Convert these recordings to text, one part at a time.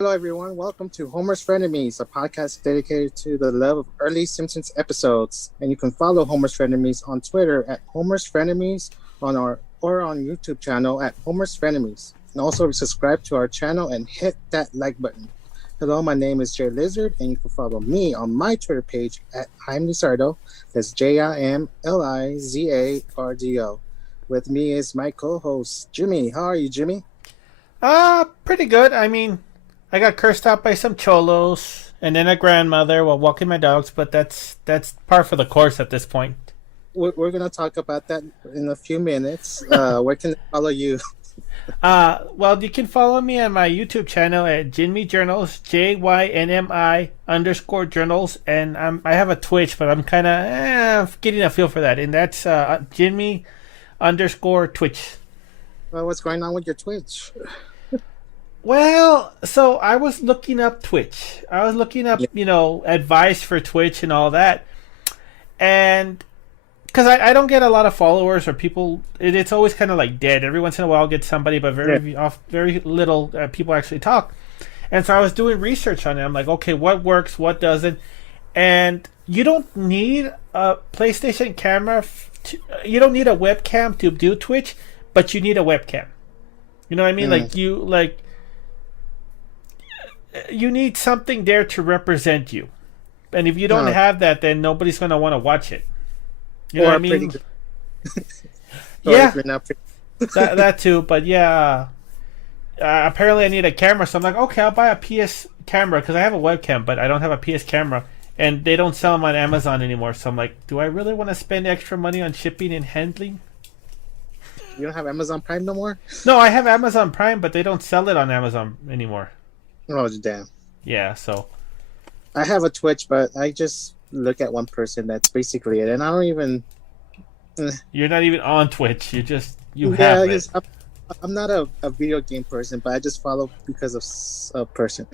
Hello, everyone. Welcome to Homer's Frenemies, a podcast dedicated to the love of early Simpsons episodes. And you can follow Homer's Frenemies on Twitter at Homer's Frenemies or on YouTube channel at Homer's Frenemies. And also subscribe to our channel and hit that like button. Hello, my name is Jay Lizard, and you can follow me on my Twitter page at I'm Lizardo. That's JIMLIZARDO. With me is my co-host Jimmy. How are you, Jimmy? Pretty good. I mean, I got cursed out by some cholos and then a grandmother while walking my dogs, but that's par for the course at this point. We're going to talk about that in a few minutes. Where can I follow you? Well, you can follow me on my YouTube channel at Jimmy Journals, JYNMI_journals, and I have a Twitch, but I'm kind of getting a feel for that, and that's Jimmy_Twitch. Well, what's going on with your Twitch? Well, so I was looking up Twitch. I was looking up, advice for Twitch and all that. And because I don't get a lot of followers or people, it's always kind of like dead. Every once in a while I'll get somebody, but very little people actually talk. And so I was doing research on it. I'm like, okay, what works, what doesn't? And you don't need a PlayStation camera. You don't need a webcam to do Twitch, but you need a webcam. You know what I mean? You need something there to represent you, and if you don't have that, then nobody's gonna want to watch it. You know what I mean? Yeah, that too. But yeah, apparently I need a camera, so I'm like, okay, I'll buy a PS camera because I have a webcam, but I don't have a PS camera, and they don't sell them on Amazon anymore. So I'm like, do I really want to spend extra money on shipping and handling? You don't have Amazon Prime no more? No, I have Amazon Prime, but they don't sell it on Amazon anymore. Oh, damn. Yeah, so I have a Twitch, but I just look at one person. That's basically it. And I don't even... You're not even on Twitch. You have it. I'm not a video game person, but I just follow because of a person.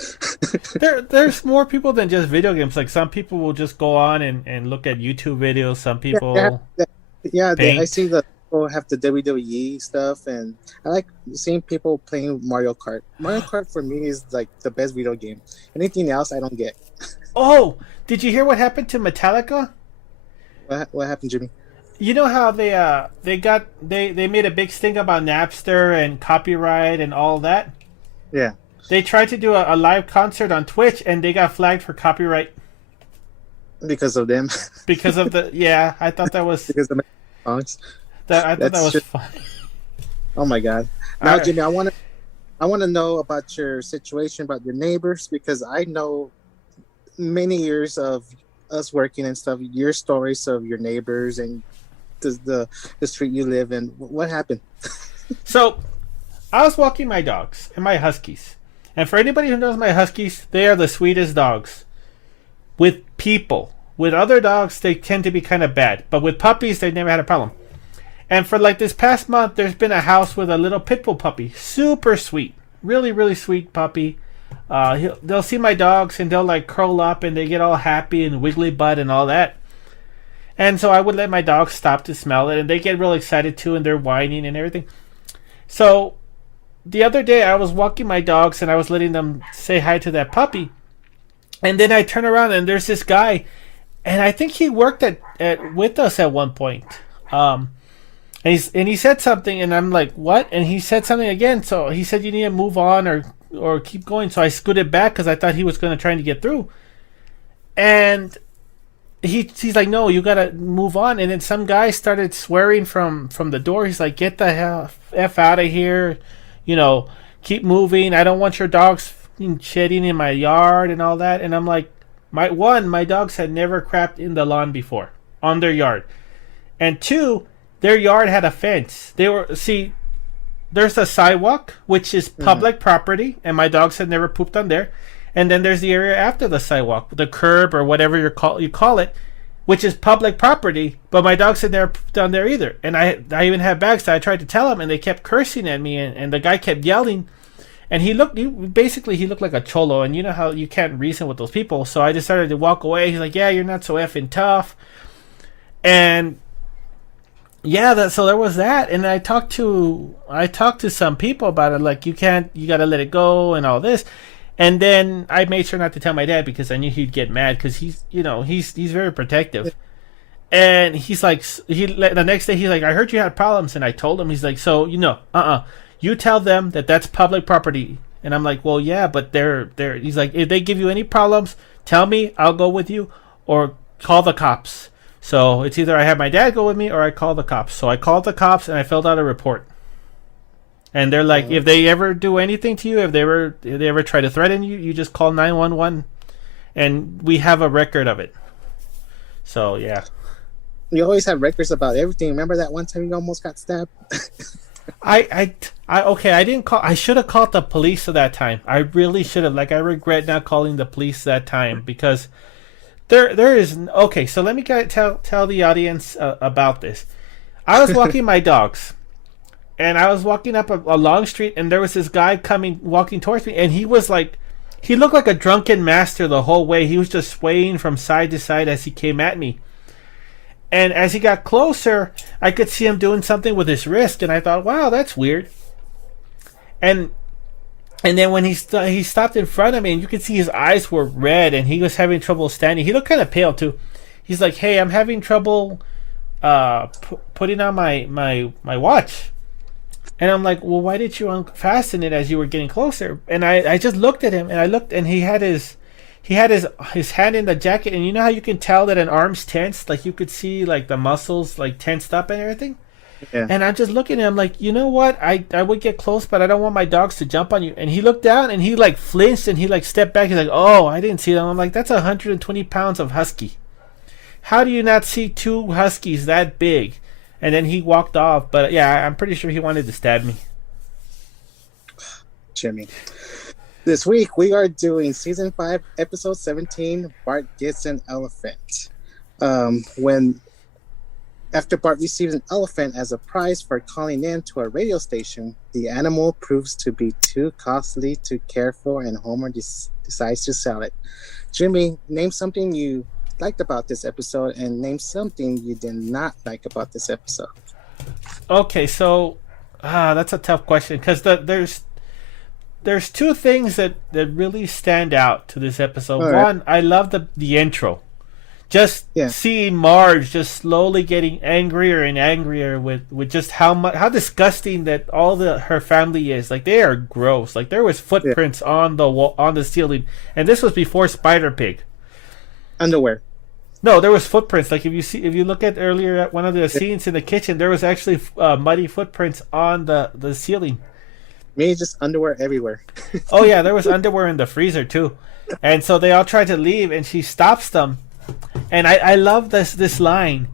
There's more people than just video games. Like some people will just go on and look at YouTube videos. Some people I see the people have the WWE stuff, and I like seeing people playing Mario Kart. Mario Kart for me is like the best video game. Anything else, I don't get. Oh, did you hear what happened to Metallica? What happened, Jimmy? You know how they made a big sting about Napster and copyright and all that? Yeah. They tried to do a live concert on Twitch and they got flagged for copyright. Because of them. Because of I thought that was because of the songs. I thought that was fun. Oh my god! Now, Jimmy, I want to know about your situation about your neighbors, because I know many years of us working and stuff. Your stories of your neighbors and the street you live in. What happened? So, I was walking my dogs and my huskies, and for anybody who knows my huskies, they are the sweetest dogs. With people, with other dogs, they tend to be kind of bad, but with puppies, they never had a problem. And for like this past month, there's been a house with a little pit bull puppy. Super sweet. Really, really sweet puppy. They'll see my dogs and they'll like curl up and they get all happy and wiggly butt and all that. And so I would let my dogs stop to smell it and they get real excited too and they're whining and everything. So the other day I was walking my dogs and I was letting them say hi to that puppy. And then I turn around and there's this guy. And I think he worked at with us at one point. And he said something, and I'm like, what? And he said something again. So he said, you need to move on or keep going. So I scooted back because I thought he was going to try to get through. And he's like, no, you got to move on. And then some guy started swearing from the door. He's like, get the hell F out of here. Keep moving. I don't want your dogs shedding in my yard and all that. And I'm like, my dogs had never crapped in the lawn before on their yard. And two, their yard had a fence. There's a sidewalk, which is public property, and my dogs had never pooped on there. And then there's the area after the sidewalk, the curb or whatever you call it, which is public property, but my dogs had never pooped on there either. And I even had bags that I tried to tell them, and they kept cursing at me, and the guy kept yelling. And he looked like a cholo, and you know how you can't reason with those people. So I just started to walk away. He's like, yeah, you're not so effing tough. And yeah, so there was that, and I talked to some people about it, like you got to let it go and all this, And then I made sure not to tell my dad because I knew he'd get mad because he's very protective. And he's like, the next day he's like, I heard you had problems, and I told him. He's like, so you tell them that that's public property. And I'm like, well, yeah, but they're. He's like, if they give you any problems, tell me, I'll go with you, or call the cops. So it's either I have my dad go with me or I call the cops. So I called the cops and I filled out a report. And they're like, if they ever do anything to you, if they ever try to threaten you, you just call 911, and we have a record of it. So yeah. You always have records about everything. Remember that one time you almost got stabbed? I didn't call. I should have called the police at that time. I really should have. Like, I regret not calling the police that time because there is okay. So let me tell the audience about this. I was walking my dogs, and I was walking up a long street, and there was this guy walking towards me, and he looked like a drunken master the whole way. He was just swaying from side to side as he came at me. And as he got closer, I could see him doing something with his wrist, and I thought, "Wow, that's weird." And then when he stopped in front of me, and you could see his eyes were red, and he was having trouble standing. He looked kind of pale too. He's like, "Hey, I'm having trouble putting on my watch." And I'm like, "Well, why did you unfasten it as you were getting closer?" And I just looked at him, and I looked, and he had his hand in the jacket, and you know how you can tell that an arm's tense, like you could see like the muscles like tensed up and everything. Yeah. And I'm just looking at him like, you know what? I would get close, but I don't want my dogs to jump on you. And he looked down and he like flinched and he like stepped back. He's like, oh, I didn't see that. I'm like, that's 120 pounds of husky. How do you not see two huskies that big? And then he walked off. But yeah, I'm pretty sure he wanted to stab me. Jimmy. This week, we are doing Season 5, Episode 17, Bart Gets an Elephant. After Bart receives an elephant as a prize for calling in to a radio station, the animal proves to be too costly to care for, and Homer decides to sell it. Jimmy, name something you liked about this episode, and name something you did not like about this episode. Okay, so that's a tough question because there's two things that really stand out to this episode. All One, right. I love the intro. Just seeing Marge just slowly getting angrier and angrier with just how disgusting that all her family is. Like, they are gross. Like, there was footprints on the wall, on the ceiling, and this was before Spider Pig. Underwear. No, there was footprints. Like, if you look at earlier at one of the scenes in the kitchen, there was actually muddy footprints on the ceiling. Me, just underwear everywhere. Oh yeah, there was underwear in the freezer too. And so they all try to leave, and she stops them. And I love this line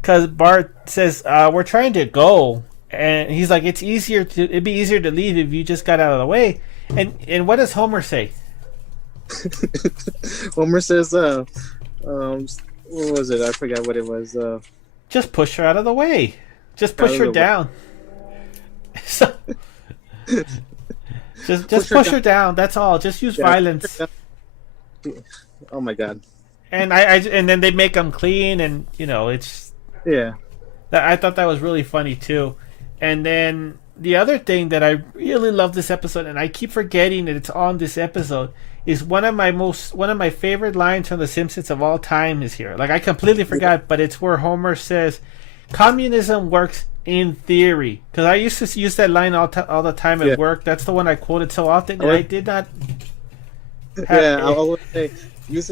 because Bart says, we're trying to go, and he's like, it'd be easier to leave if you just got out of the way. And what does Homer say? Homer says, what was it? I forgot what it was. Just push her out of the way. Just push her down. So just push her down. That's all. Just use violence. Oh my god. And and then they make them clean, and it's I thought that was really funny too. And then the other thing that I really love this episode, and I keep forgetting that it's on this episode, is one of my favorite lines from The Simpsons of all time is here. Like, I completely forgot, but it's where Homer says, "Communism works in theory." Because I used to use that line all the time at work. That's the one I quoted so often, and I did not. I always say, do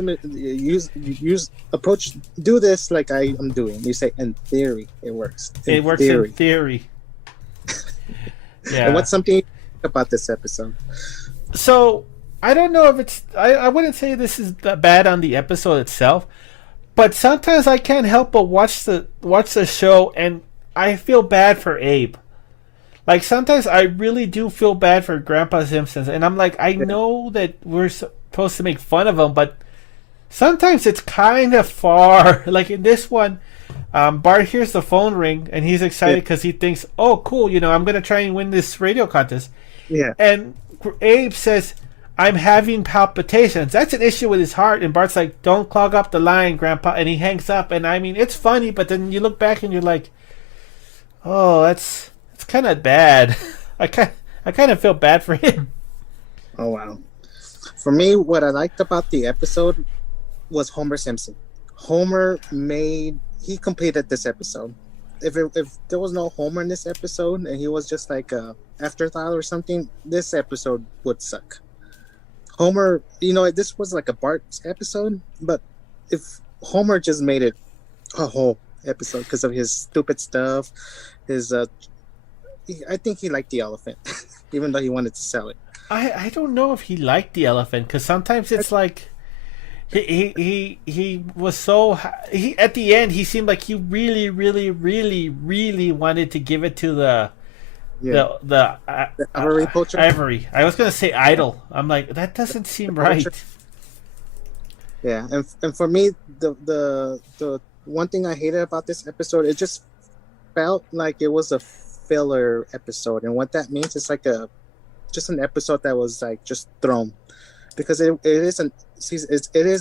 this like I am doing. You say, in theory, it works. It works in theory. Yeah. And what's something about this episode? So I don't know if it's. I wouldn't say this is bad on the episode itself, but sometimes I can't help but watch the show, and I feel bad for Abe. Like, sometimes I really do feel bad for Grandpa Simpson, and I'm like, I know that we're supposed to make fun of him, but sometimes it's kind of far. Like in this one, Bart hears the phone ring, and he's excited because he thinks, oh, cool, I'm going to try and win this radio contest. Yeah. And Abe says, I'm having palpitations. That's an issue with his heart. And Bart's like, don't clog up the line, Grandpa. And he hangs up. And I mean, it's funny, but then you look back and you're like, oh, it's kind of bad. I kind of feel bad for him. Oh, wow. For me, what I liked about the episode was Homer Simpson. He completed this episode. If there was no Homer in this episode and he was just like a afterthought or something, this episode would suck. Homer, this was like a Bart episode, but if Homer just made it a whole episode because of his stupid stuff, I think he liked the elephant, even though he wanted to sell it. I don't know if he liked the elephant because sometimes it's like he was so he at the end he seemed like he really really really really wanted to give it to the the Ivory poacher. Ivory. I was gonna say idol. I'm like that doesn't seem right. Yeah, and for me the one thing I hated about this episode, it just felt like it was a filler episode, and what that means is like just an episode that was like just thrown, because it is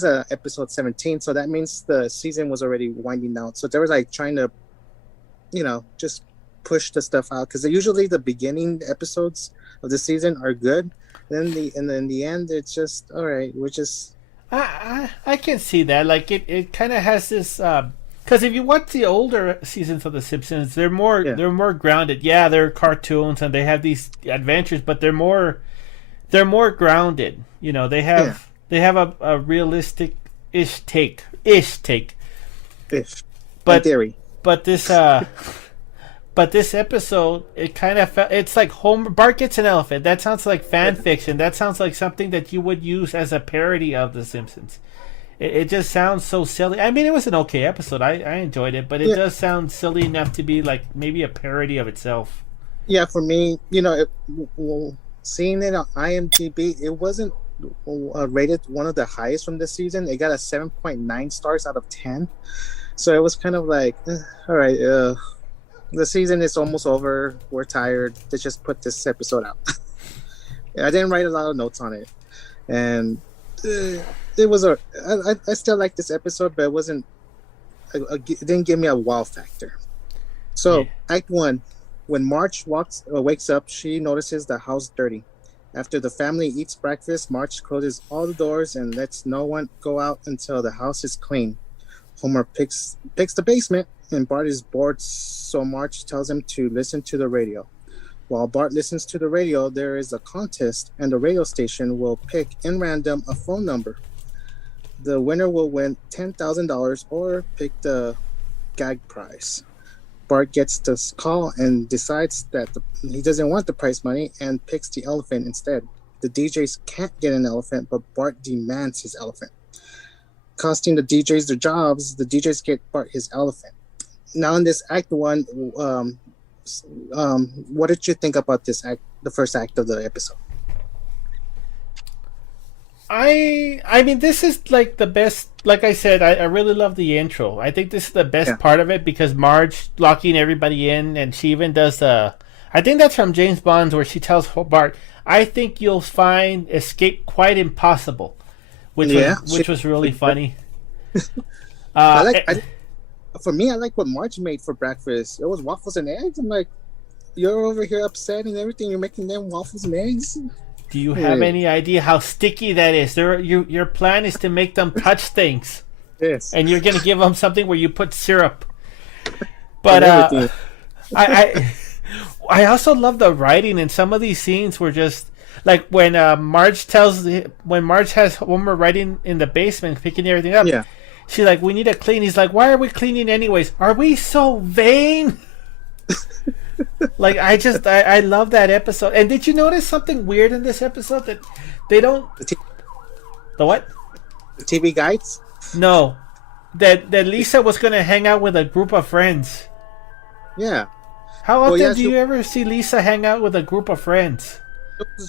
a episode 17, so that means the season was already winding down. So they were like trying to, just push the stuff out, because usually the beginning episodes of the season are good, and then in the end it's just all right. We're just I can see that. Like it kind of has this. Because if you watch the older seasons of The Simpsons, they're more grounded. Yeah, they're cartoons and they have these adventures, but they're more grounded. They have a realistic ish take. But theory. But this episode, it kind of felt it's like Bart gets an elephant. That sounds like fan fiction. That sounds like something that you would use as a parody of The Simpsons. It just sounds so silly. I mean, it was an okay episode. I enjoyed it, but it does sound silly enough to be like maybe a parody of itself. Yeah, for me, seeing it on IMDb, it wasn't rated one of the highest from this season. It got a 7.9 stars out of 10. So it was kind of like, all right, the season is almost over. We're tired. Let's just put this episode out. I didn't write a lot of notes on it, and it was I still like this episode, but it wasn't. It didn't give me a wow factor. So Act 1, when Marge wakes up, she notices the house dirty. After the family eats breakfast, Marge closes all the doors and lets no one go out until the house is clean. Homer picks the basement, and Bart is bored, so Marge tells him to listen to the radio. While Bart listens to the radio, there is a contest, and the radio station will pick in random a phone number. The winner will win $10,000 or pick the gag prize. Bart gets this call and decides that he doesn't want the prize money and picks the elephant instead. The DJs can't get an elephant, but Bart demands his elephant. Costing the DJs their jobs, the DJs get Bart his elephant. Now in this Act 1, what did you think about this act, the first act of the episode? I mean, this is like the best. Like I said, I really love the intro. I think this is the best part of it because Marge locking everybody in, and she even does I think that's from James Bond, where she tells Bart, "I think you'll find escape quite impossible," which was really funny. For me, I like what Marge made for breakfast. It was waffles and eggs. I'm like, you're over here upset and everything. You're making them waffles and eggs. Do you have any idea how sticky that is? Your plan is to make them touch things. Yes. And you're going to give them something where you put syrup. But I also love the writing, and some of these scenes were just like when Marge has Homer writing in the basement, picking everything up. Yeah. She's like, "We need to clean." He's like, "Why are we cleaning anyways? Are we so vain?" Like I love that episode. And did you notice something weird in this episode that they don't? The what? The TV guides? No, that Lisa was gonna hang out with a group of friends. Yeah. How often do you ever see Lisa hang out with a group of friends?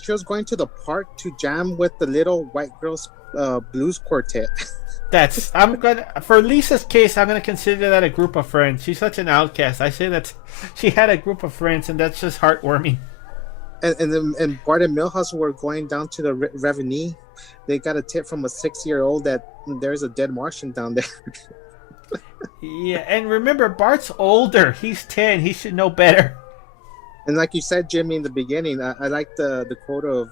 She was going to the park to jam with the Little White Girls blues quartet. For Lisa's case, I'm gonna consider that a group of friends. She's such an outcast. I say that she had a group of friends, and that's just heartwarming. And Bart and Milhouse were going down to the Revenue. They got a tip from a 6-year-old that there's a dead Martian down there. Yeah, and remember, Bart's older. He's 10. He should know better. And like you said, Jimmy, in the beginning, I like the quote of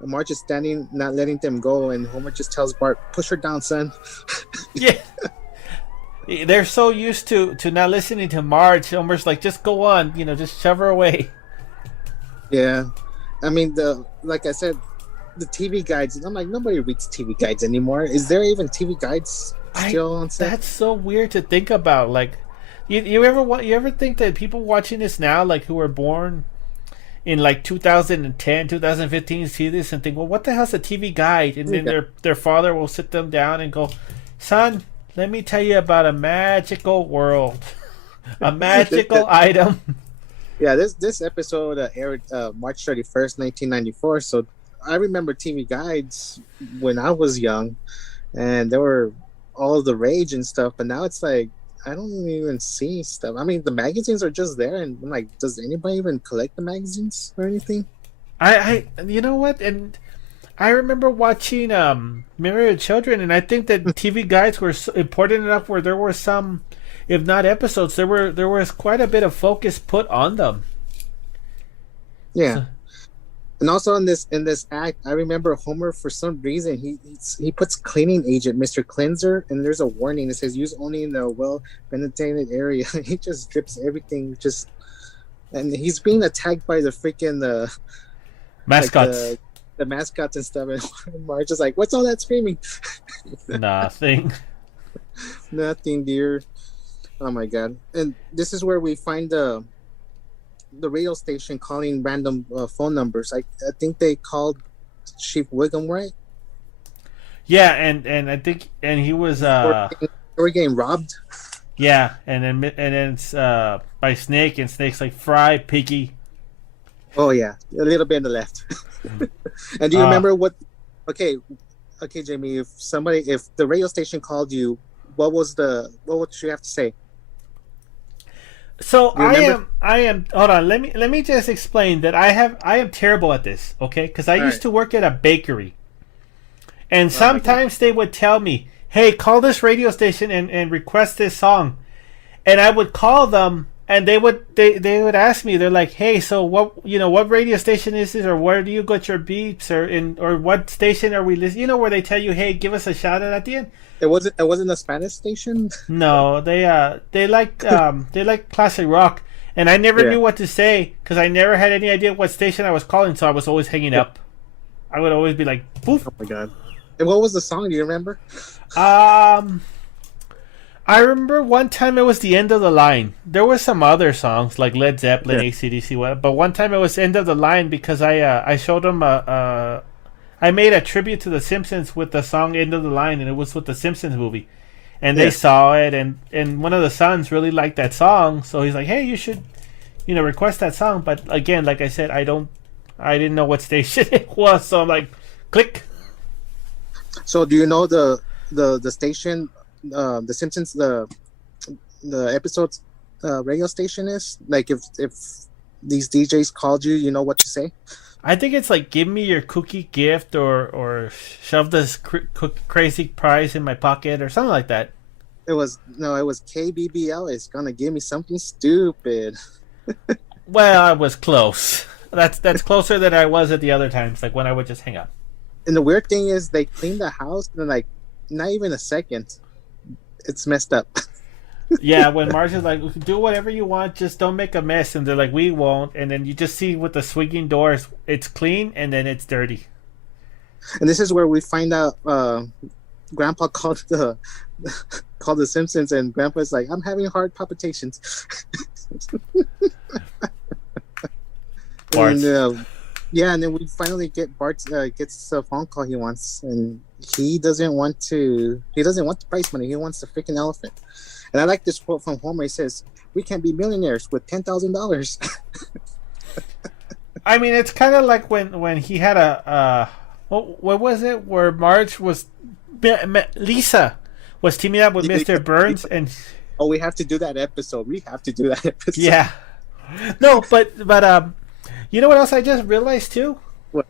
Marge is standing, not letting them go, and Homer just tells Bart, "Push her down, son." Yeah. They're so used to not listening to Marge. Homer's like, just go on, just shove her away. Yeah, I mean like I said, the TV guides. I'm like, nobody reads TV guides anymore. Is there even TV guides still on set? That's so weird to think about. Like, you ever think that people watching this now, like who were born in like 2010, 2015, see this and think, well, what the hell's a TV guide? And then their father will sit them down and go, son, let me tell you about a magical world, a magical item. Yeah, this episode aired March 31st, 1994. So I remember TV guides when I was young, and there were all the rage and stuff. But now it's like I don't even see stuff. I mean, the magazines are just there, and I'm like, does anybody even collect the magazines or anything? You know what? And I remember watching Married with Children, and I think that TV guides were important enough where there were some, if not episodes, there was quite a bit of focus put on them. Yeah. So, and also in this act, I remember Homer, for some reason he puts cleaning agent Mr. Cleanser, and there's a warning that says use only in the well ventilated area. He just drips everything, and he's being attacked by the freaking mascots. Like the mascots and stuff, and Marge is like, "What's all that screaming?" Nothing. Nothing, dear. Oh my god! And this is where we find the radio station calling random phone numbers. I think they called Chief Wiggum, right? Yeah, and I think he was they were getting robbed. Yeah, and then it's by Snake, and Snake's like, "Fry Piggy." Oh yeah, a little bit on the left. And do you remember what? Okay, Jamie. If the radio station called you, what would you have to say? So I am. Hold on. Let me just explain that I am terrible at this. Okay, because I used to work at a bakery, and sometimes they would tell me, "Hey, call this radio station and request this song," and I would call them, and they would ask me. They're like, "Hey, so what radio station is this, or where do you get your beeps, or what station are we listening? Where they tell you, hey, give us a shout out at the end." It wasn't a Spanish station. No, they like classic rock, and I never knew what to say because I never had any idea what station I was calling, so I was always hanging up. I would always be like, "Poof!" Oh my god! And what was the song? Do you remember? I remember one time it was the End of the Line. There were some other songs like Led Zeppelin, AC/DC, whatever, but one time it was End of the Line because I showed them I made a tribute to The Simpsons with the song End of the Line, and it was with the Simpsons movie. And they saw it, and one of the sons really liked that song, so he's like, hey, you should, request that song. But again, like I said, I didn't know what station it was, so I'm like, click. So do you know the station, the Simpsons, the episode's radio station is? Like if these DJs called you, you know what to say? I think it's like, give me your cookie gift, or shove this crazy prize in my pocket, or something like that. It was KBBL. It's gonna give me something stupid. Well, I was close. That's closer than I was at the other times, like when I would just hang up. And the weird thing is, they cleaned the house in like not even a second. It's messed up. Yeah, when Marge is like, do whatever you want, just don't make a mess, and they're like, we won't, and then you just see with the swinging doors, it's clean and then it's dirty. And this is where we find out Grandpa called the Simpsons, and Grandpa's like, I'm having heart palpitations. Bart. And then we finally get Bart gets a phone call he wants, and he doesn't want the prize money. He wants the freaking elephant. And I like this quote from Homer. He says, "We can be millionaires with $10,000." I mean, it's kind of like when he had what was it? Where Marge was, Lisa was teaming up with Mr. Burns, and we have to do that episode. Yeah, no, but you know what else I just realized too? What?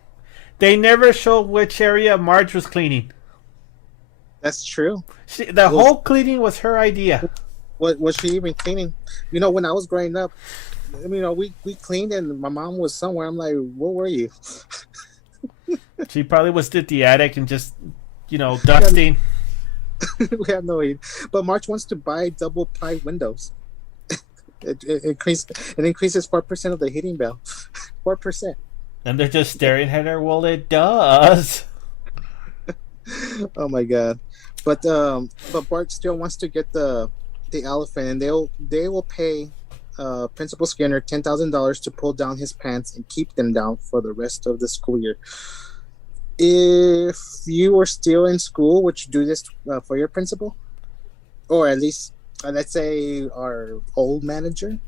They never show which area Marge was cleaning. That's true. The whole cleaning was her idea. What was she even cleaning? When I was growing up, we cleaned, and my mom was somewhere. I'm like, where were you? She probably was at the attic and just, We have, dusting. we have no idea. But March wants to buy double ply windows. It increases 4% of the heating bill. 4%. And they're just staring at her. Well, it does. Oh my god. But Bart still wants to get the elephant, and they will pay Principal Skinner $10,000 to pull down his pants and keep them down for the rest of the school year. If you were still in school, would you do this for your principal, or at least let's say our old manager?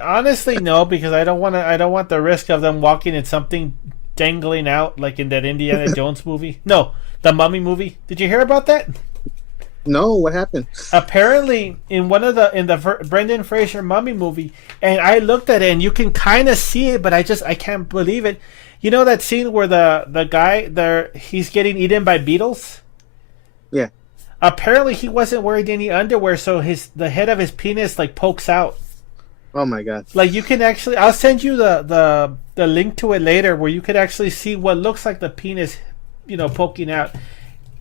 Honestly, no, because I don't want to. I don't want the risk of them walking in something dangling out, like in that Indiana Jones movie. No, the Mummy movie. Did you hear about that? No, what happened? Apparently, in the Brendan Fraser Mummy movie, and I looked at it, and you can kind of see it, but I can't believe it. You know that scene where the guy there, he's getting eaten by beetles. Yeah. Apparently, he wasn't wearing any underwear, so the head of his penis like pokes out. Oh my god. Like you can actually, I'll send you the link to it later, where you could actually see what looks like the penis, poking out.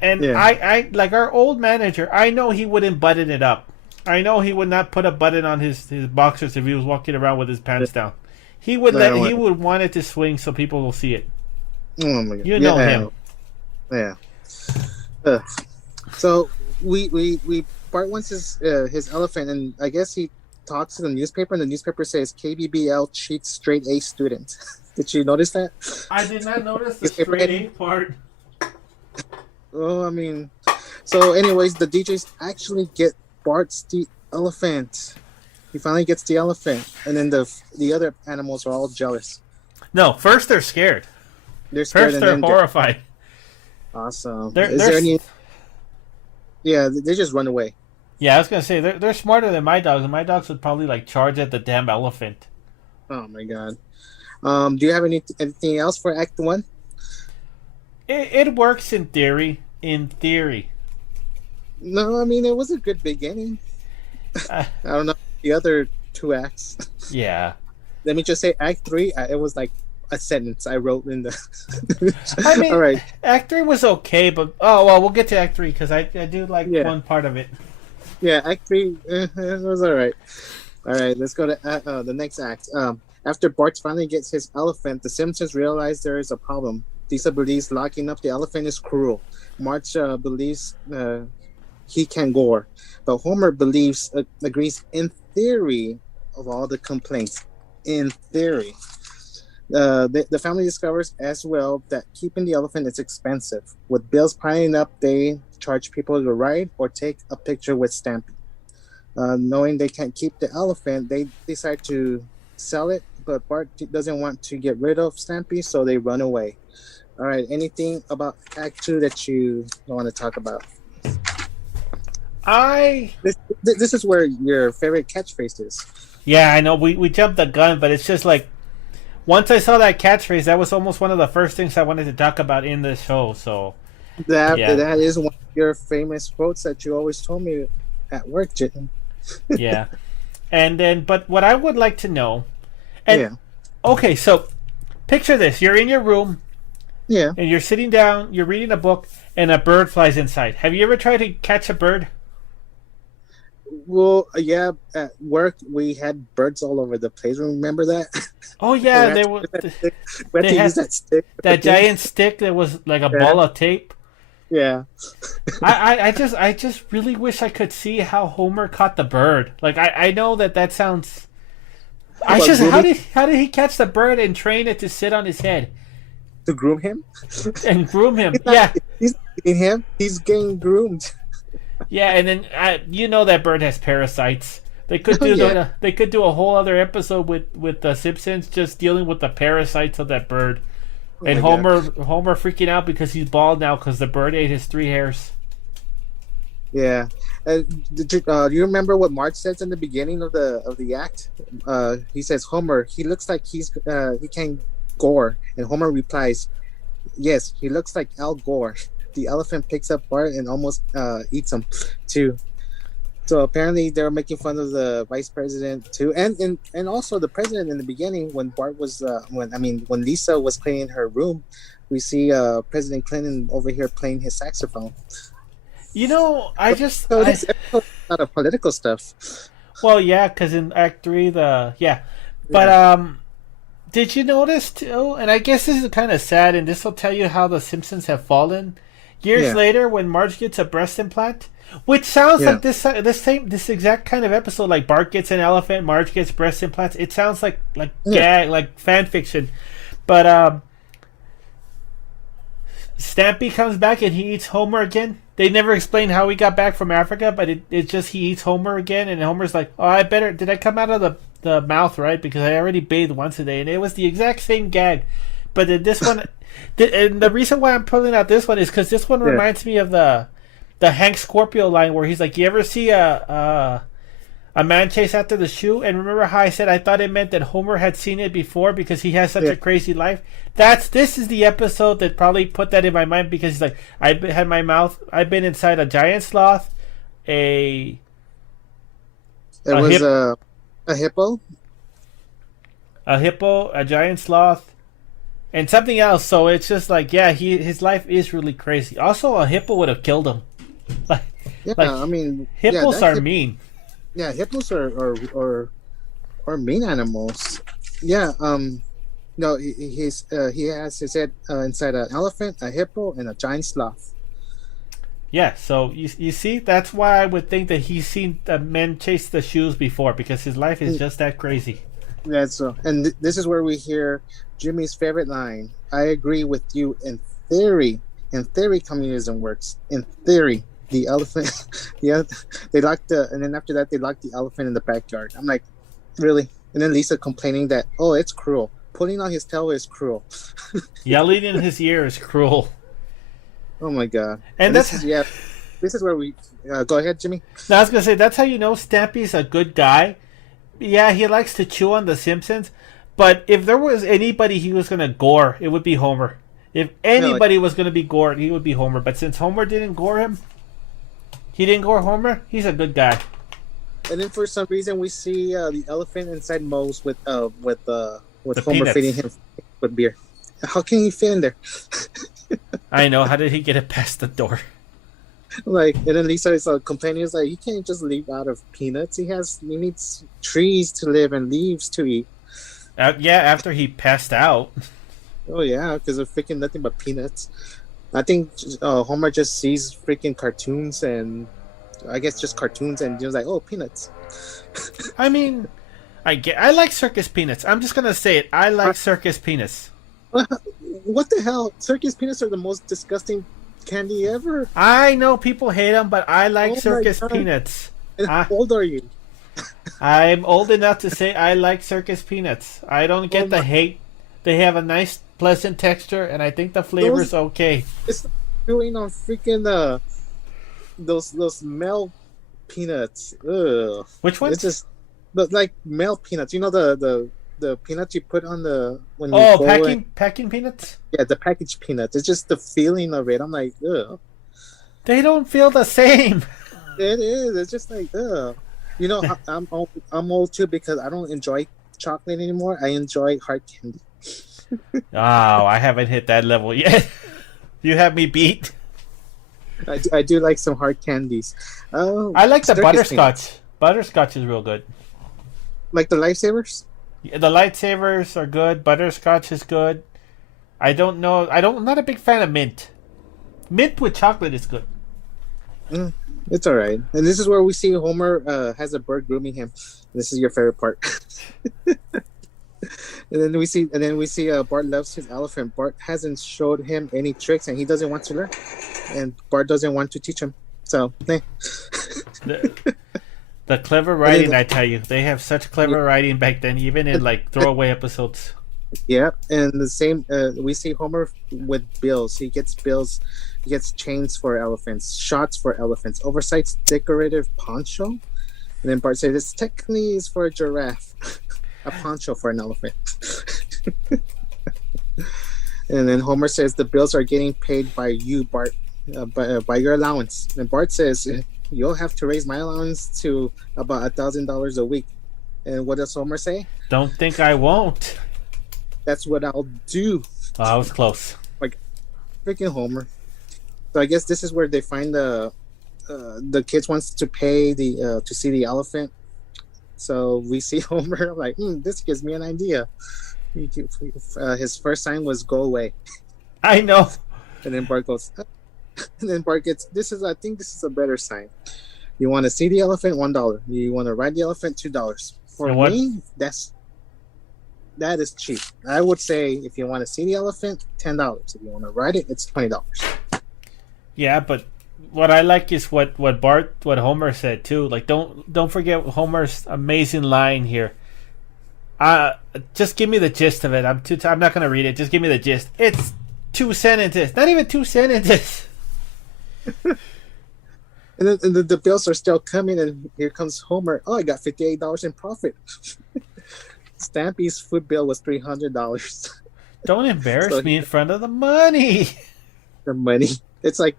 And Yeah. I like our old manager. I know he wouldn't button it up. I know he would not put a button on his boxers if he was walking around with his pants down. He would he would want it to swing so people will see it. Oh my god. You know him. Yeah. So we Bart wants his elephant, and I guess he talks to the newspaper, and the newspaper says KBBL cheats straight A student. Did you notice that? I did not notice the straight A part. Oh, I mean, so anyways, the DJs actually get Bart's the elephant. He finally gets the elephant, and then the other animals are all jealous. No, first they're scared. They're scared, first they're horrified. Awesome. Is there any? Yeah, they just run away. Yeah, I was gonna say they're smarter than my dogs, and my dogs would probably like charge at the damn elephant. Oh my god. Do you have anything else for Act 1? It works in theory. In theory. No, I mean it was a good beginning. I don't know the other 2 acts. Yeah. Let me just say, Act 3. It was like a sentence I wrote in the. I mean, all right. Act 3 was okay, but we'll get to Act 3 because I do like one part of it. Yeah, Act 3 it was all right. All right, let's go to the next act. After Bart finally gets his elephant, the Simpsons realize there is a problem. Lisa believes locking up the elephant is cruel. Marge believes he can gore, but Homer agrees in theory of all the complaints. In theory, the family discovers as well that keeping the elephant is expensive. With bills piling up, they charge people to ride or take a picture with Stampy. Knowing they can't keep the elephant, they decide to sell it, but Bart doesn't want to get rid of Stampy, so they run away. All right, anything about Act 2 that you want to talk about? This is where your favorite catchphrase is. Yeah, I know. We jumped the gun, but it's just like once I saw that catchphrase, that was almost one of the first things I wanted to talk about in this show. So that is one of your famous quotes that you always told me at work, Jitten. Yeah, and then but what I would like to know, okay, so picture this: you're in your room. Yeah. And you're sitting down, you're reading a book, and a bird flies inside. Have you ever tried to catch a bird? Well, yeah, at work we had birds all over the place. Remember that? Oh yeah, they had that stick. That giant stick that was like a ball of tape. Yeah. I just really wish I could see how Homer caught the bird. Like I know that sounds. How did he catch the bird and train it to sit on his head? To groom him? And groom him, He's getting him. He's getting groomed. Yeah, and then that bird has parasites. They could do they could do a whole other episode with the Simpsons just dealing with the parasites of that bird, and Homer freaking out because he's bald now because the bird ate his 3 hairs. Yeah, do you remember what Marge says in the beginning of the act? He says, "Homer, he looks like he can gore," and Homer replies, "Yes, he looks like Al Gore." The elephant picks up Bart and almost eats him too. So apparently they're making fun of the vice president too, and also the president in the beginning when Bart was when Lisa was cleaning her room, we see President Clinton over here playing his saxophone. You know, So this episode is a lot of political stuff. well, yeah, because in Act 3, but Yeah, did you notice too? And I guess this is kind of sad, and this will tell you how the Simpsons have fallen. Years yeah, later, when Marge gets a breast implant, which sounds yeah, like this exact kind of episode, like Bart gets an elephant, Marge gets breast implants. It sounds like yeah, gag, like fan fiction. But Stampy comes back and he eats Homer again. They never explain how he got back from Africa, but it's just he eats Homer again, and Homer's like, "Oh, I better. Did I come out of the mouth right? Because I already bathed once a day, and it was the exact same gag." But in this one, and the reason why I'm pulling out this one is because this one yeah, reminds me of the Hank Scorpio line where he's like, "You ever see a man chase after the shoe?" And remember how I said I thought it meant that Homer had seen it before because he has such yeah. a crazy life. This is the episode that probably put that in my mind because he's like, I've been inside a giant sloth, a It a was hip a hippo. a hippo, a giant sloth, and something else. So it's just like, yeah, his life is really crazy. Also, a hippo would have killed him. Like Yeah, like I mean, yeah, hippos are mean. yeah, hippos are mean animals. Yeah, no, he has his head inside an elephant, a hippo, and a giant sloth. Yeah, so you see, that's why I would think that he's seen men chase the shoes before because his life is Mm, just that crazy. yeah, so and this is where we hear Jimmy's favorite line. I agree with you in theory. In theory, communism works. In theory, the elephant, yeah, they locked and then after that they locked the elephant in the backyard. I'm like, really? And then Lisa complaining that, oh, it's cruel. Pulling on his tail is cruel. Yelling in his ear is cruel. Oh my god! And And that's, this is where we go ahead, Jimmy. now I was gonna say, that's how you know Stampy's a good guy. Yeah, he likes to chew on the Simpsons, but if there was anybody he was gonna gore, it would be Homer. If Yeah, like, anybody was gonna be gored, he would be Homer. But since Homer didn't gore him, he didn't gore Homer. He's a good guy. and then for some reason we see the elephant inside Moe's with The Homer feeding peanuts. him with beer. How can he fit in there? I know. How did he get it past the door? Like, and then Lisa is complaining, is like, he can't just leave out of peanuts. He needs trees to live and leaves to eat. Yeah, after he passed out. Oh yeah, because of freaking nothing but peanuts. I think Homer just sees freaking cartoons and I guess just cartoons and just like, oh, peanuts. I mean, I like circus peanuts. I'm just gonna say it. I like circus peanuts. What the hell? Circus peanuts are the most disgusting candy ever. I know people hate them, but I like Oh my circus god! peanuts. And how I, old are you? I'm old enough to say I like circus peanuts. I don't Oh get the my! hate. They have a nice, pleasant texture, and I think the Those flavor's okay. it's like chewing on freaking those male peanuts. Ugh. Which It's ones? just like male peanuts. You know the peanuts you put on the when you Oh, go and packing peanuts. yeah, the packaged peanuts. It's just the feeling of it. I'm like, ugh. They don't feel the same. It is. It's just like, ugh. You know, I'm old too because I don't enjoy chocolate anymore. I enjoy hard candy. Oh, I haven't hit that level yet. You have me beat. I do like some hard candies. Oh, I like the circus butterscotch. peanuts. Butterscotch is real good. Like the lifesavers. Yeah, the lightsabers are good. Butterscotch is good. I don't know. I'm not a big fan of mint. Mint with chocolate is good. Mm, it's all right. And this is where we see Homer has a bird grooming him. This is your favorite part. And then we see Bart loves his elephant. Bart hasn't showed him any tricks, and he doesn't want to learn. And Bart doesn't want to teach him. So, eh. The, the clever And writing, then, I tell you, they have such clever writing back then, even in like throwaway episodes. yeah, and the same. We see Homer with bills. He gets bills. He gets chains for elephants, shots for elephants, oversized decorative poncho. And then Bart says, "This technically is for a giraffe, a poncho for an elephant." And then Homer says, "The bills are getting paid by you, Bart, by your allowance." And Bart says, you'll have to raise my allowance to about $1,000 a week. And what does Homer say? Don't think I won't. That's what I'll do. Oh, I was close. Like freaking Homer. So I guess this is where they find the kids wants to pay the to see the elephant. So we see Homer like, this gives me an idea. His first sign was "Go away," I know. and then Bart goes, and then Bart gets, "This is, I think this is a better sign. You want to see the elephant, $1. You want to ride the elephant, $2. For me, that is cheap. I would say if you want to see the elephant, $10. If you want to ride it, it's $20. Yeah, but what I like is what Homer said too. Like, don't forget Homer's amazing line here. Just give me the gist of it. I'm not gonna read it. Just give me the gist. It's 2 sentences. Not even 2 sentences. And then the bills are still coming, and here comes Homer. Oh, I got $58 in profit. Stampy's food bill was $300. Don't embarrass me in front of the money. The money. It's like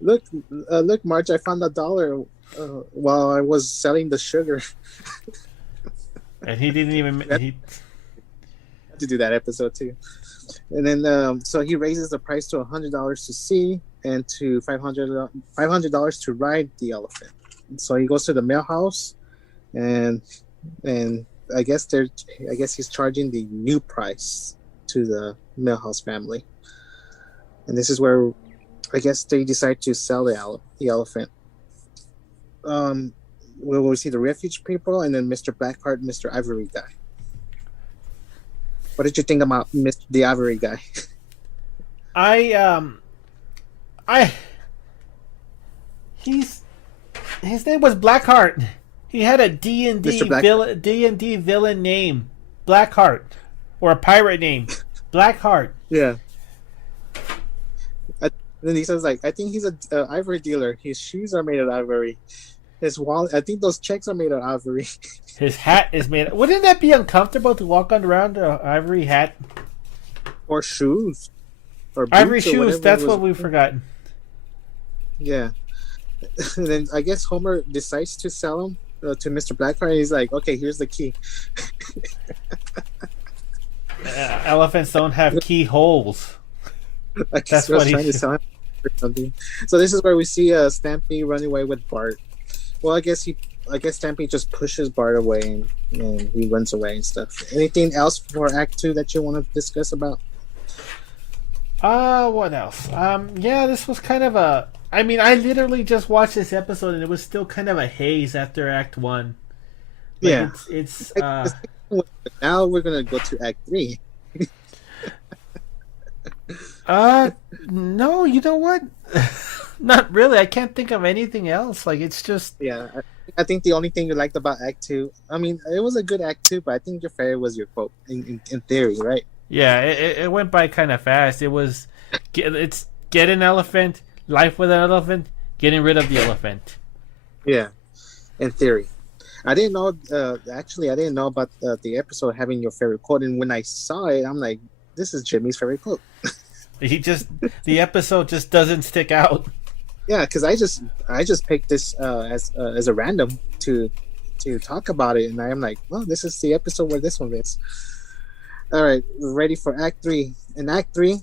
look, Marge, I found $1 while I was selling the sugar. And he didn't even. He had to do that episode too. And then so he raises the price to $100 to see, and to $500 to ride the elephant. So he goes to the mail house, and I guess he's charging the new price to the mail house family. And this is where I guess they decide to sell the elephant. We see the refuge people, and then Mr. Blackheart, Mr. Ivory guy. What did you think about the Ivory guy? His name was Blackheart. He had a D&D villain name, Blackheart, or a pirate name, Blackheart. Yeah. Then he says, like, I think he's a ivory dealer. His shoes are made of ivory. His wallet, I think those checks are made of ivory. His hat is made. Wouldn't that be uncomfortable to walk around an ivory hat? Or shoes. Or ivory shoes. That's what we've forgotten. Yeah. And then I guess Homer decides to sell them to Mr. Blackheart. He's like, okay, here's the key. Elephants don't have keyholes. That's what he's trying to sell him or something. So this is where we see Stampy run away with Bart. Well, I guess Stampy just pushes Bart away and he runs away and stuff. Anything else for Act 2 that you want to discuss about? What else? Yeah, this was kind of a. I mean, I literally just watched this episode and it was still kind of a haze after Act 1. Like, yeah, it's. Now we're gonna go to Act 3. No, you know what? Not really. I can't think of anything else. Like, it's just. Yeah, I think the only thing you liked about Act 2, I mean, it was a good Act 2, but I think your favorite was your quote, in theory, right? Yeah, it went by kind of fast. it's get an elephant, life with an elephant, getting rid of the elephant. Yeah, in theory. I didn't know, I didn't know about the episode having your favorite quote, and when I saw it, I'm like, this is Jimmy's favorite quote. The episode just doesn't stick out. Yeah, because I just picked this as a random to talk about it, and I'm like, well, this is the episode where this one is. All right, ready for Act 3. In Act 3,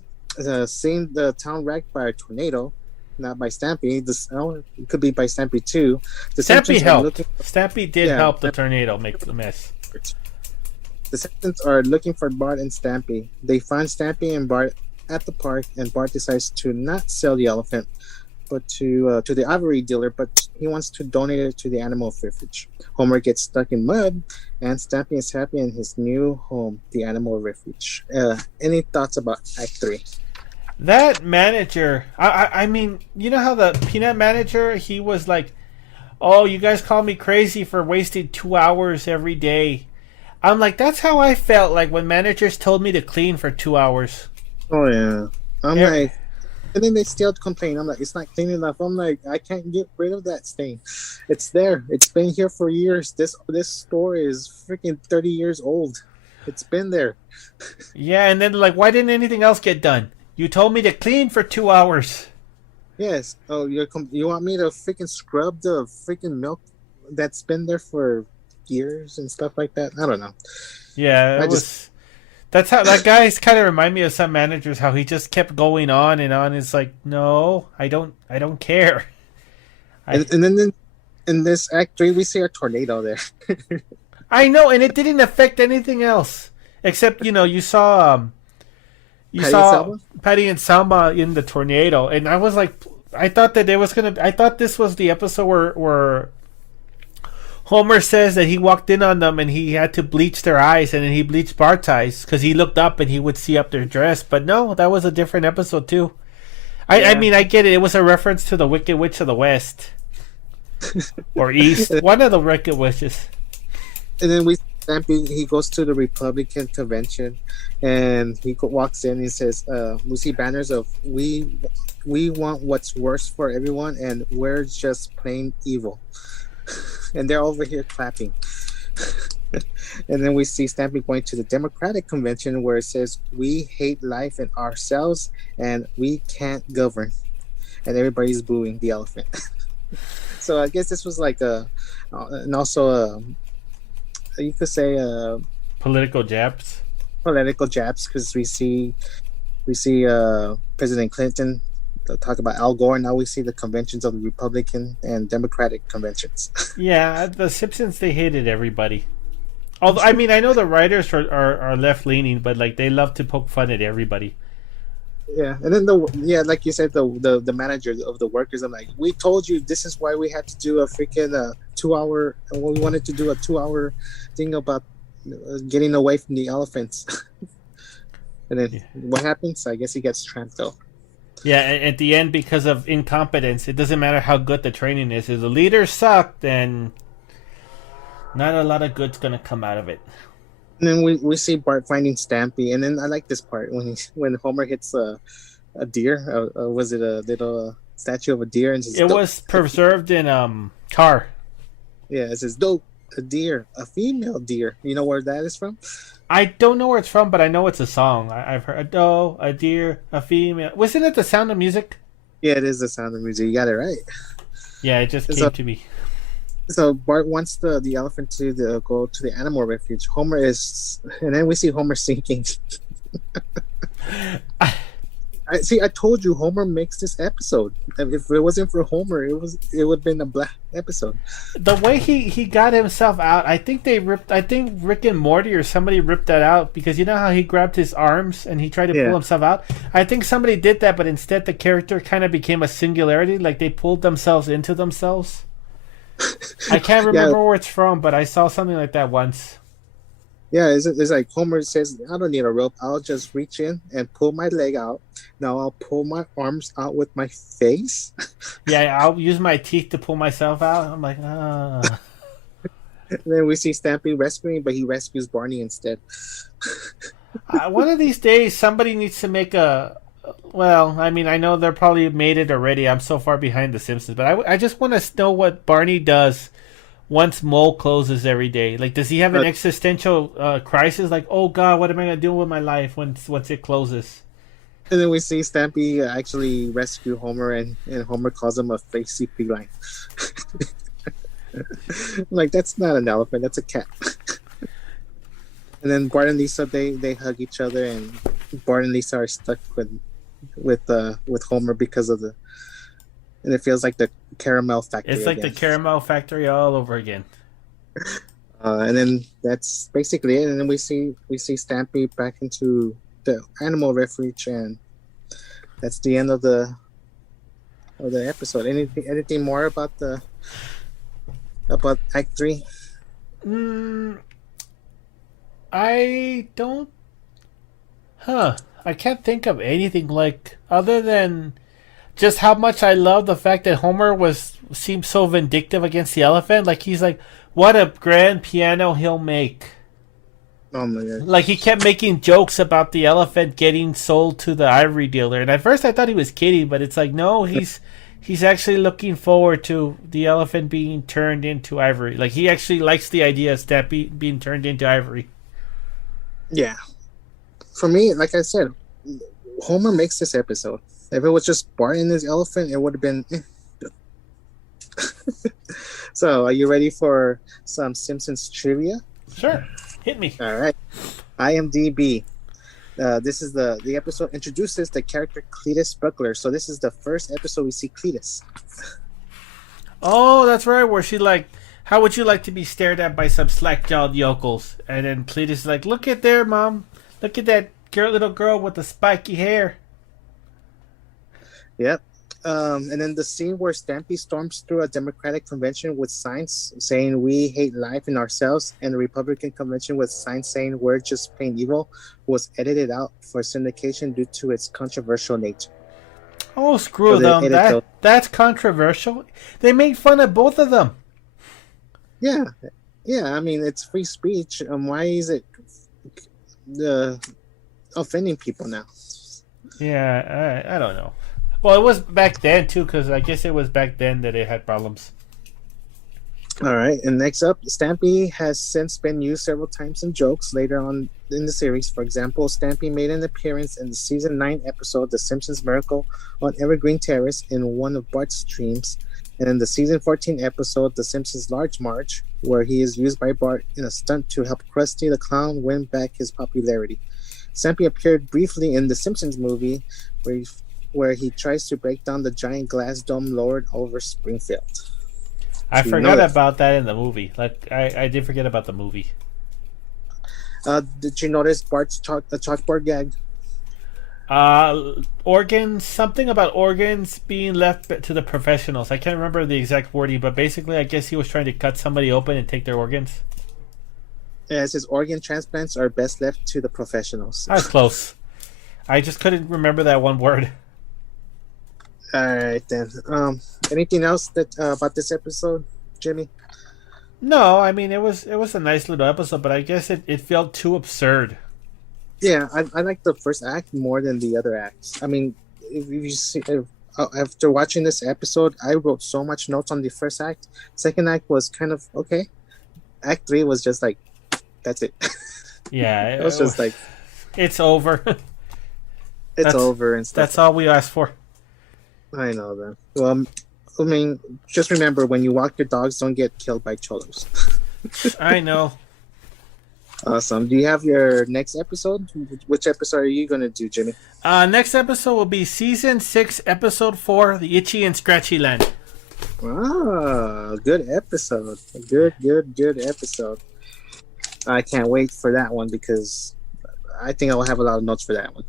seeing the town wrecked by a tornado, not by Stampy. It could be by Stampy too. Stampy helped. Stampy did help the tornado make the mess. The Simpsons are looking for Bart and Stampy. They find Stampy and Bart at the park, and Bart decides to not sell the elephant, but to the ivory dealer, but he wants to donate it to the animal refuge. Homer gets stuck in mud, and Stampy is happy in his new home, the animal refuge. Any thoughts about Act 3? That manager, I mean, you know how the peanut manager, he was like, oh, you guys call me crazy for wasting 2 hours every day. I'm like, that's how I felt like when managers told me to clean for 2 hours. Oh, yeah. I'm like, and then they still complain. I'm like, it's not clean enough. I'm like, I can't get rid of that stain. It's there. It's been here for years. This store is freaking 30 years old. It's been there. Yeah, and then like, why didn't anything else get done? You told me to clean for 2 hours. Yes. Oh, you want me to freaking scrub the freaking milk that's been there for years and stuff like that? I don't know. Yeah, I it just was. That's how that guy's kind of remind me of some managers. How he just kept going on and on. It's like, no, I don't. I don't care. I and then in this act three we see a tornado there. I know, and it didn't affect anything else except you Patty and saw Selma. Patty and Selma in the tornado, and I was like, I thought that it was gonna. I thought this was the episode where Homer says that he walked in on them and he had to bleach their eyes, and then he bleached Bart's eyes because he looked up and he would see up their dress. But no, that was a different episode too. I Yeah. mean, I get it. It was a reference to the Wicked Witch of the West or East, one of the Wicked Witches. And then we Stampy, he goes to the Republican convention, and walks in and says, "We see banners of we want what's worse for everyone, and we're just plain evil." And they're over here clapping. And then we see Stampy going to the Democratic convention where it says, "We hate life and ourselves, and we can't govern," and everybody's booing the elephant. So I guess this was like and also you could say Political jabs. political jabs because we see President Clinton talk about Al Gore. Now we see the conventions of the Republican and Democratic conventions. Yeah, the Simpsons, they hated everybody. Although, I mean, I know the writers are left leaning, but like they love to poke fun at everybody. Yeah, and then like you said, the manager of the workers. I'm like, we told you this is why we had to do a freaking 2 hour. Well, we wanted to do a 2 hour thing about getting away from the elephants. And then Yeah. what happens? I guess he gets trapped though. Yeah, at the end, because of incompetence, it doesn't matter how good the training is. If the leaders suck, then not a lot of good's gonna come out of it. And then we see Bart finding Stampy, and then I like this part when Homer hits a deer. Was it a little statue of a deer? And says, It "Dope." was preserved in car. Yeah, it says dope. A deer, a female deer. You know where that is from? I don't know where it's from, but I know it's a song. I've heard a doe, a deer, a female. Wasn't it The Sound of Music? Yeah, it is the Sound of Music. You got it right. Yeah, it just So, came to me. so Bart wants the elephant to go to the animal refuge. Homer is, and then we see Homer sinking. I see. I told you, Homer makes this episode. If it wasn't for Homer, it would have been a black episode. The way he got himself out, I think I think Rick and Morty or somebody ripped that out, because you know how he grabbed his arms and he tried to Yeah. pull himself out. I think somebody did that, but instead the character kind of became a singularity, like they pulled themselves into themselves. I can't remember where it's from, but I saw something like that once. Yeah, it's like Homer says, "I don't need a rope. I'll just reach in and pull my leg out. Now I'll pull my arms out with my face." Yeah, I'll use my teeth to pull myself out. I'm like, ah. And then we see Stampy rescuing, but he rescues Barney instead. One of these days, somebody needs to make a. Well, I mean, I know they're probably made it already. I'm so far behind The Simpsons, but I just want to know what Barney does once Mole closes every day. Like, does he have an existential crisis? Like, oh God, what am I gonna do with my life once it closes? And then we see Stampy actually rescue Homer, and Homer calls him a facey feline. Like, that's not an elephant, that's a cat. And then Bart and Lisa, they hug each other, and Bart and Lisa are stuck with Homer because of and it feels like the caramel factory. It's like again. the caramel factory all over again. And then that's basically it. And then we see Stampy back into the animal refuge, and that's the end of the episode. Anything more about Act 3? I don't. I can't think of anything like other than just how much I love the fact that Homer seemed so vindictive against the elephant. Like he's like, what a grand piano he'll make. Oh my god! Like he kept making jokes about the elephant getting sold to the ivory dealer, and at first I thought he was kidding, but it's like no, he's actually looking forward to the elephant being turned into ivory. Like he actually likes the idea of that being turned into ivory. Yeah, for me, like I said, Homer makes this episode. If it was just Bart and his elephant, it would have been. So, are you ready for some Simpsons trivia? Sure, hit me. All right. IMDb. This is the episode introduces the character Cletus Buckler. So this is the first episode we see Cletus. Oh, that's right. Where she like, how would you like to be stared at by some slack-jawed yokels? And then Cletus is like, look at there, Mom. Look at that little girl with the spiky hair. Yep. And then the scene where Stampy storms through a Democratic convention with signs saying "We hate life and ourselves," and the Republican convention with signs saying "We're just plain evil" was edited out for syndication due to its controversial nature. Oh, screw them. That's controversial. They made fun of both of them. Yeah. I mean, it's free speech. Why is it offending people now? Yeah, I don't know. Well, it was back then, too, because I guess it was back then that it had problems. All right, and next up, Stampy has since been used several times in jokes later on in the series. For example, Stampy made an appearance in the season 9 episode The Simpsons Miracle on Evergreen Terrace in one of Bart's dreams, and in the season 14 episode The Simpsons Large March, where he is used by Bart in a stunt to help Krusty the Clown win back his popularity. Stampy appeared briefly in the Simpsons movie, where he tries to break down the giant glass dome lowered over Springfield. I forgot about that in the movie. Like I did forget about the movie. Did you notice Bart's chalkboard gag? Organs, something about organs being left to the professionals. I can't remember the exact wording, but basically I guess he was trying to cut somebody open and take their organs. Yeah, it says organ transplants are best left to the professionals. I was close. I just couldn't remember that one word. All right then. Anything else that about this episode, Jimmy? No, I mean it was a nice little episode, but I guess it felt too absurd. Yeah, I like the first act more than the other acts. I mean, if you see, after watching this episode, I wrote so much notes on the first act. Second act was kind of okay. Act 3 was just like, that's it. Yeah, it was just like, it's over. It's over and stuff. That's all we asked for. I know that. Well, I mean, just remember when you walk your dogs, don't get killed by cholos. I know. Awesome. Do you have your next episode? Which episode are you going to do, Jimmy? Next episode will be Season 6, Episode 4, The Itchy and Scratchy Land. Ah, good episode. Good episode. I can't wait for that one because I think I'll have a lot of notes for that one.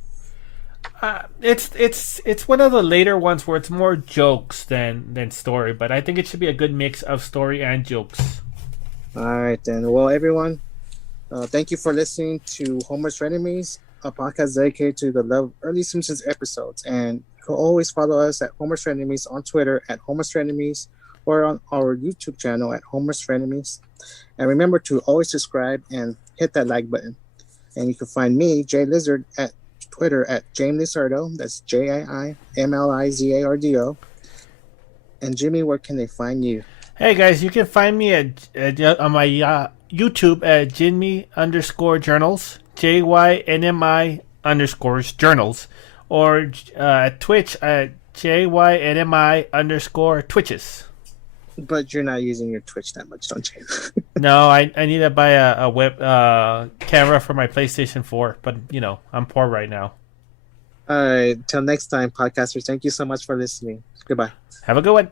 It's one of the later ones where it's more jokes than story, but I think it should be a good mix of story and jokes. All right, then. Well, everyone, thank you for listening to Homer's Frenemies, a podcast dedicated to the love of early Simpsons episodes. And you can always follow us at Homer's Frenemies on Twitter at Homer's Frenemies or on our YouTube channel at Homer's Frenemies. And remember to always subscribe and hit that like button. And you can find me, Jay Lizard, at Twitter at James Lizardo. That's JIIMLIZARDO. And Jimmy, where can they find you? Hey guys, you can find me on my YouTube at Jimmy_journals, JYNMI_journals, or at Twitch at JYNMI_twitches. But you're not using your Twitch that much, don't you? No, I need to buy a web camera for my PlayStation 4, but I'm poor right now. All right, till next time, podcasters. Thank you so much for listening. Goodbye. Have a good one.